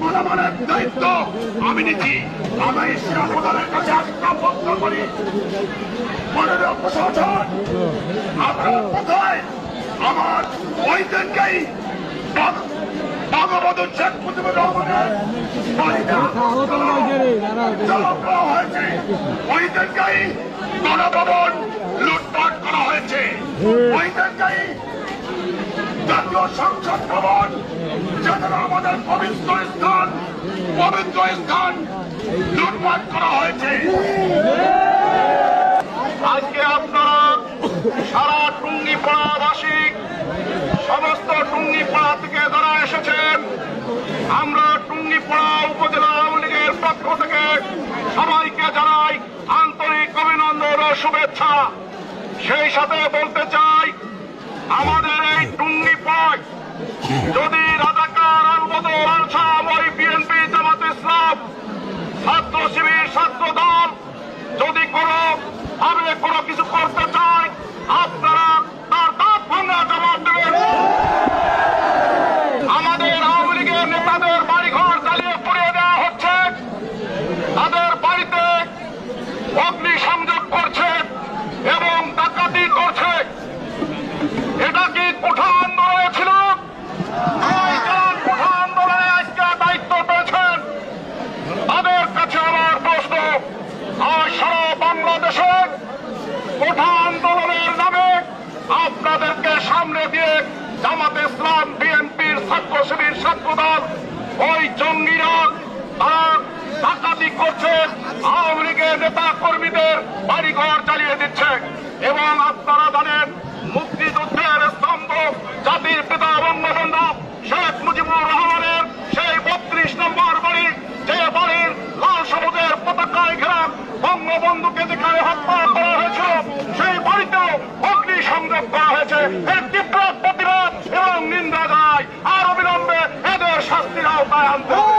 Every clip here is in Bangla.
জনগণের দায়িত্ব আমি নিচ্ছি। আমি জনগণের কাছে আত্মপত্র করি। মাননীয় প্রশাসন, আপনার কোথায়? আমার ওই দিনকেই বঙ্গবন্ধু শেখ মুজিবুর রহমানের হয়েছে। ওই দিনকেই গণভবন লুটপাট করা হয়েছে। ওই দিনকেই জাতীয় সংসদ ভবন যেটা আমাদের পবিত্র স্থান পবিত্র স্থান নির্মাণ করা হয়েছে। আজকে আপনারা সারা টুঙ্গিপাড়া বাসিক, সমস্ত টুঙ্গিপাড়া থেকে যারা এসেছেন, আমরা টুঙ্গিপাড়া উপজেলা আওয়ামী লীগের পক্ষ থেকে সবাইকে জানাই আন্তরিক অভিনন্দন ও শুভেচ্ছা। সেই সাথে বলতে চাই মৌসুমীর ছাত্র দল ওই জঙ্গিরা ডাকাতি করছে। আওয়ামী লীগের নেতা কর্মীদের বাড়িঘর চালিয়ে দিচ্ছে। এবং আপনারা জানেন, মুক্তিযুদ্ধের স্তম্ভ জাতির পিতা বঙ্গবন্ধু শেখ মুজিবুর রহমানের সেই বত্রিশ নম্বর বাড়ি, যে বাড়ির লাল সবুজের পতাকায় ঘেরা বঙ্গবন্ধুকে যেখানে হত্যা করা হয়েছিল, সেই বাড়িতেও সংযোগ করা হয়েছে এর তীব্র প্রতিরোধ এবং নিন্দা জানায় আর অবিলম্বে এদের শাস্তির আওতায় আনতে হবে।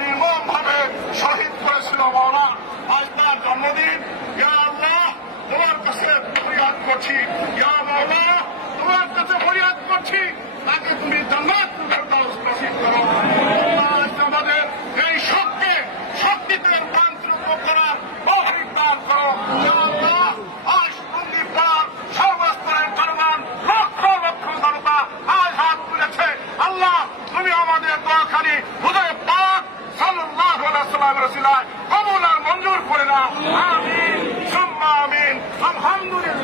নির্মম ভাবে শহীদ করেছিল মৌলা আজ তার জন্মদিন। ইয়া আল্লাহ, তোমার কাছে ফরিয়াদ করছি। ইয়া মৌলা তোমার কাছে ফরিয়াদ করছি। তাকে তুমি জান্নাত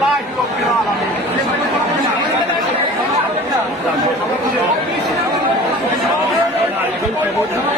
আলহামদুলিল্লাহ রব্বিল আলামিন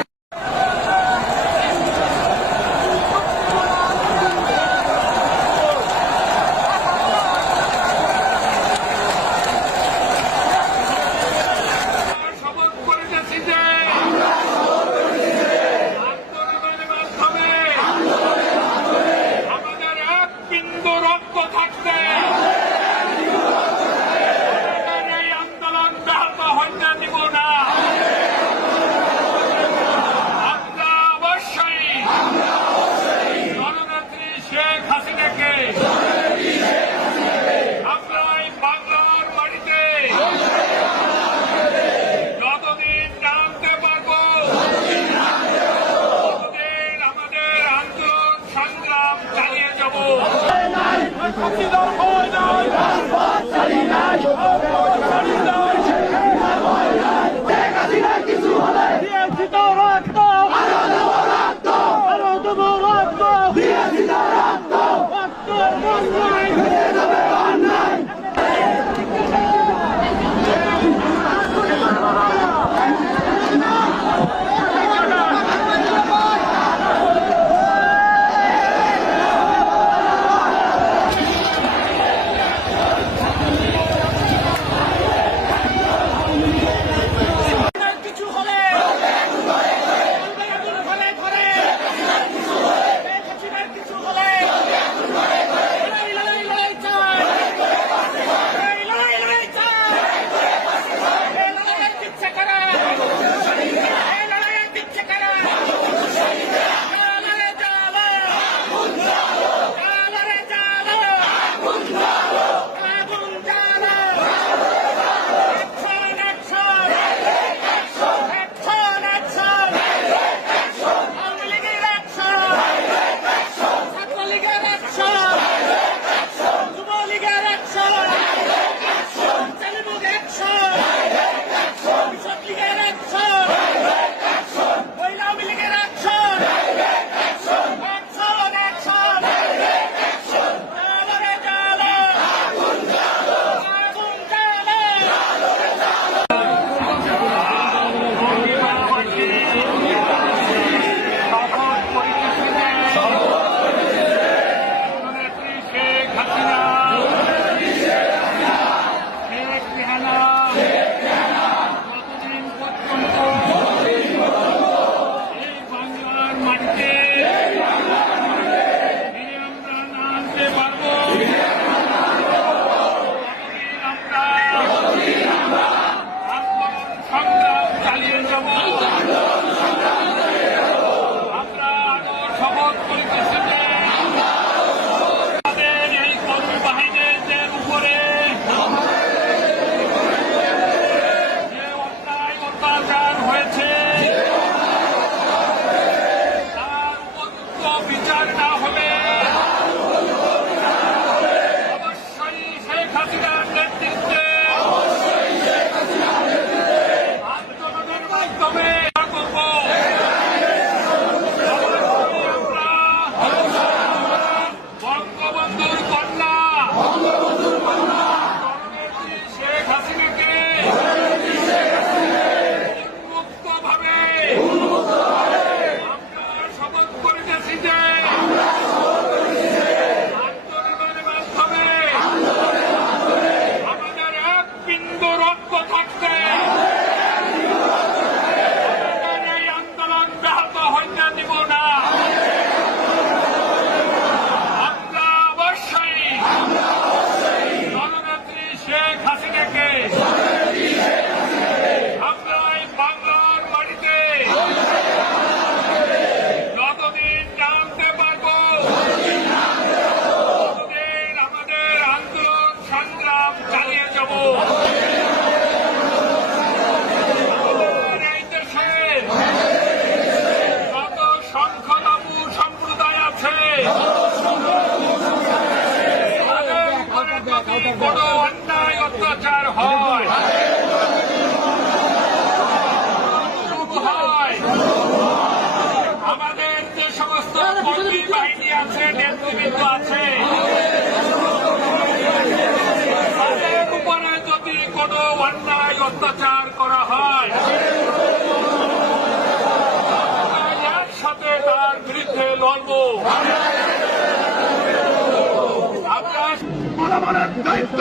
দায়িত্ব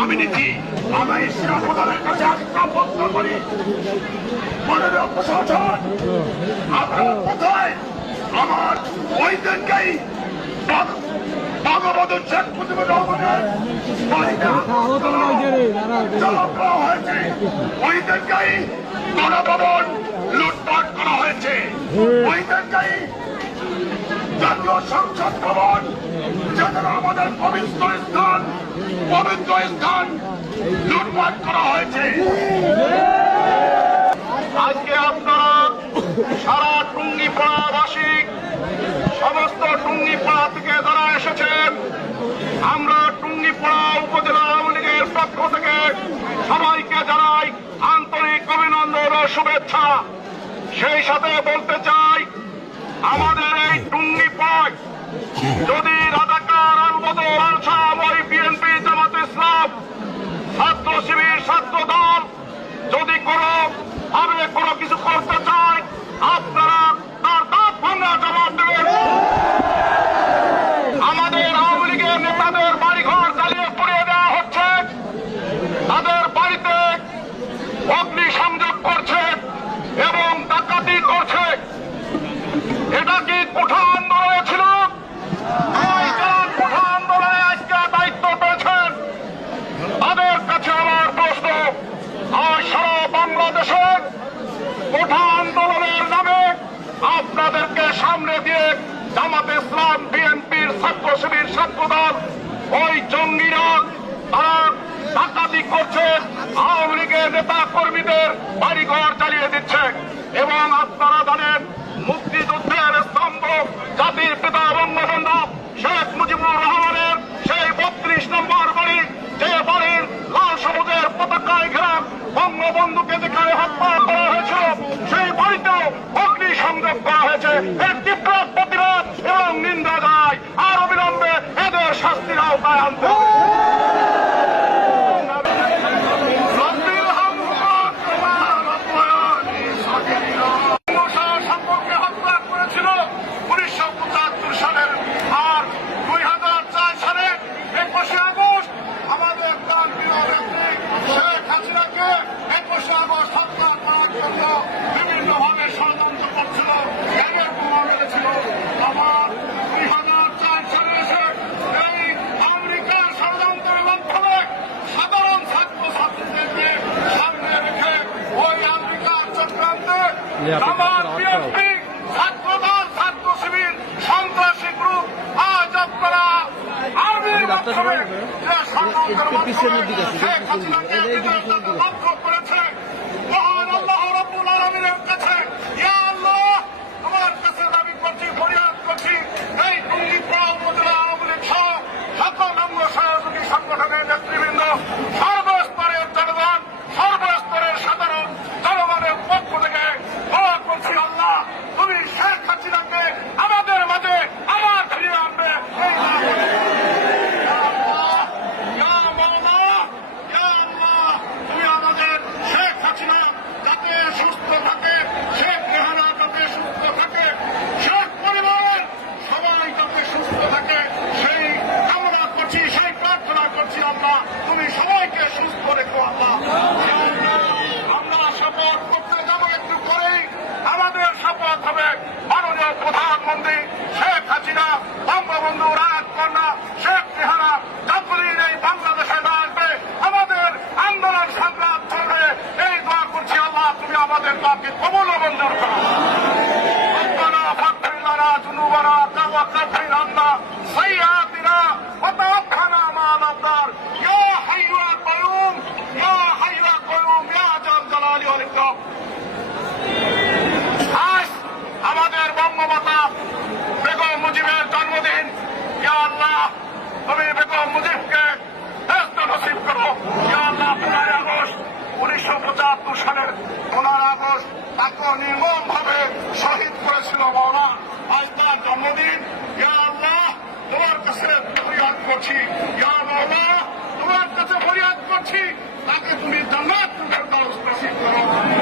আমি নিচ্ছি। আমরা এই শিরোপ্রধানের কাছে আজ্ঞাপত্র করি। মাননীয় প্রশাসন, আপনারা কোথায়? আমার ওই দিনকেই বঙ্গবন্ধু শেখ মুজিবুর রহমানের লুটপাট করা হয়েছে। ওই দিনকেই জাতীয় সংসদ ভবন, যেখানে আমাদের পবিত্র স্থান পবিত্র স্থান লুটপাট করা হয়েছে। আজকে আপনারা সারা টুঙ্গিপাড়াবাসী, সমস্ত টুঙ্গিপাড়া থেকে যারা এসেছেন, আমরা টুঙ্গিপাড়া উপজেলা আওয়ামী লীগের পক্ষ থেকে সবাইকে জানাই আন্তরিক অভিনন্দন ও শুভেচ্ছা। সেই সাথে বলতে চাই, আমাদের টুঙ্গিপথ যদি রাজাকার আল বদর আল ওই বিএনপি জামাত ইসলাম ছাত্র শিবির, ছাত্র দল যদি কোনো ভাবে কোনো কিছু করতে চায়, আপনারা বাংলাদেশে কোঠা আন্দোলনের নামে আপনাদেরকে সামনে দিয়ে জামাত ইসলাম বিএনপির ছাত্র শিবির ছাত্রদল ওই জঙ্গিরা তারা ডাকাতি করছে, আওয়ামী লীগের নেতা কর্মীদের বাড়িঘর চালিয়ে দিচ্ছে। এবং আপনারা জানেন, মুক্তিযুদ্ধের স্তম্ভ, জাতির পিতা বঙ্গবন্ধু শেখ মুজিবুর রহমানের সেই বত্রিশ নম্বর বাড়ি, যে বাড়ির লাল পতাকায় ঘেরা বঙ্গবন্ধুকে যেখানে হত্যা করা হয়েছিল, সেই বাড়িতেও অগ্নি সংযোগ করা হয়েছে। এর তীব্র প্রতিবাদ এবং নিন্দা জানায় আর অবিলম্বে এদের শাস্তির আওতায় আনতে لتذهبن سيئاتنا وتوفنا مع الابرار يا حي يا يا حي يا يا جل جلالي والاكرام আজ আমাদের বঙ্গমাতা বেগম মুজিবের জন্মদিন। আল্লাহ তুমি বেগম মুজিবকে নসিব করো। ইয়া আল্লাহ পনেরোই আগস্ট, উনিশশো পঁচাত্তর সালের পনেরো আগস্ট তাকে নির্মম ভাবে শহীদ করেছিল মৌলানা আজ তার জন্মদিন। করছি। তোমার কাছে ফরিয়াদ করছি। তাকে তুমি জান্নাত করো।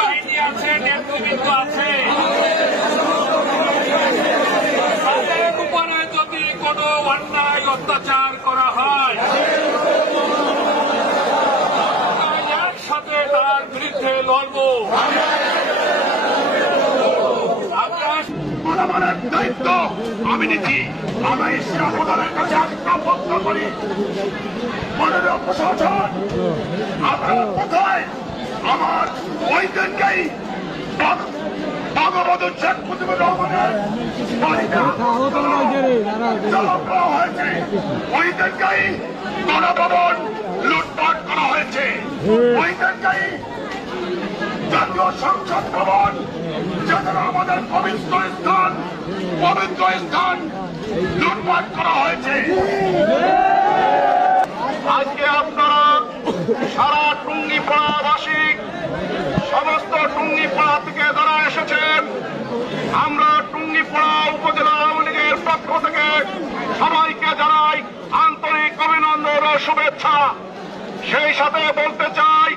বাহিনী আছে নেতৃবৃন্দ আছে। তাদের উপরে যদি কোনো অন্যায় অত্যাচার করা হয় একসাথে তার বিরুদ্ধে লড়ব। জনগণের দায়িত্ব আমি নিচ্ছি। আমরা ঈশ্বর আমাদের কাছে আজ্ঞাপত্র করি। পনেরো বছর আমরা কোথায়? আমার ওই দিনকেই বঙ্গবন্ধু শেখ মুজিবুর রহমানের ওই দিনকেই গণভবন লুটপাট করা হয়েছে। ওই দিনকেই জাতীয় সংসদ ভবন, যেখানে আমাদের পবিত্র স্থান পবিত্র স্থান লুটপাট করা হয়েছে। সারা টুঙ্গিপাড়াবাসী, সমস্ত টুঙ্গিপাড়া থেকে যারা এসেছেন, আমরা টুঙ্গিপাড়া উপজেলা আওয়ামী লীগের পক্ষ থেকে সবাইকে জানাই আন্তরিক অভিনন্দন ও শুভেচ্ছা। সেই সাথে বলতে চাই,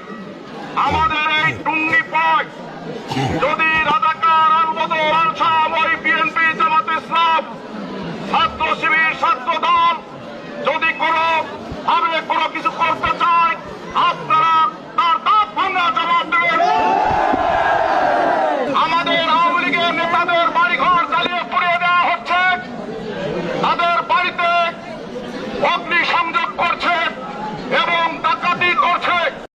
আমাদের এই টুঙ্গিপাড় যদি রাজাকার আলবদর আনসাম ওই বিএনপি জামাত ইসলাম ছাত্র শিবির, ছাত্র দল যদি কোনো ভাবে কোনো কিছু করতে চায় আপনারা তার দাঁত ভাঙা জবাব দেবেন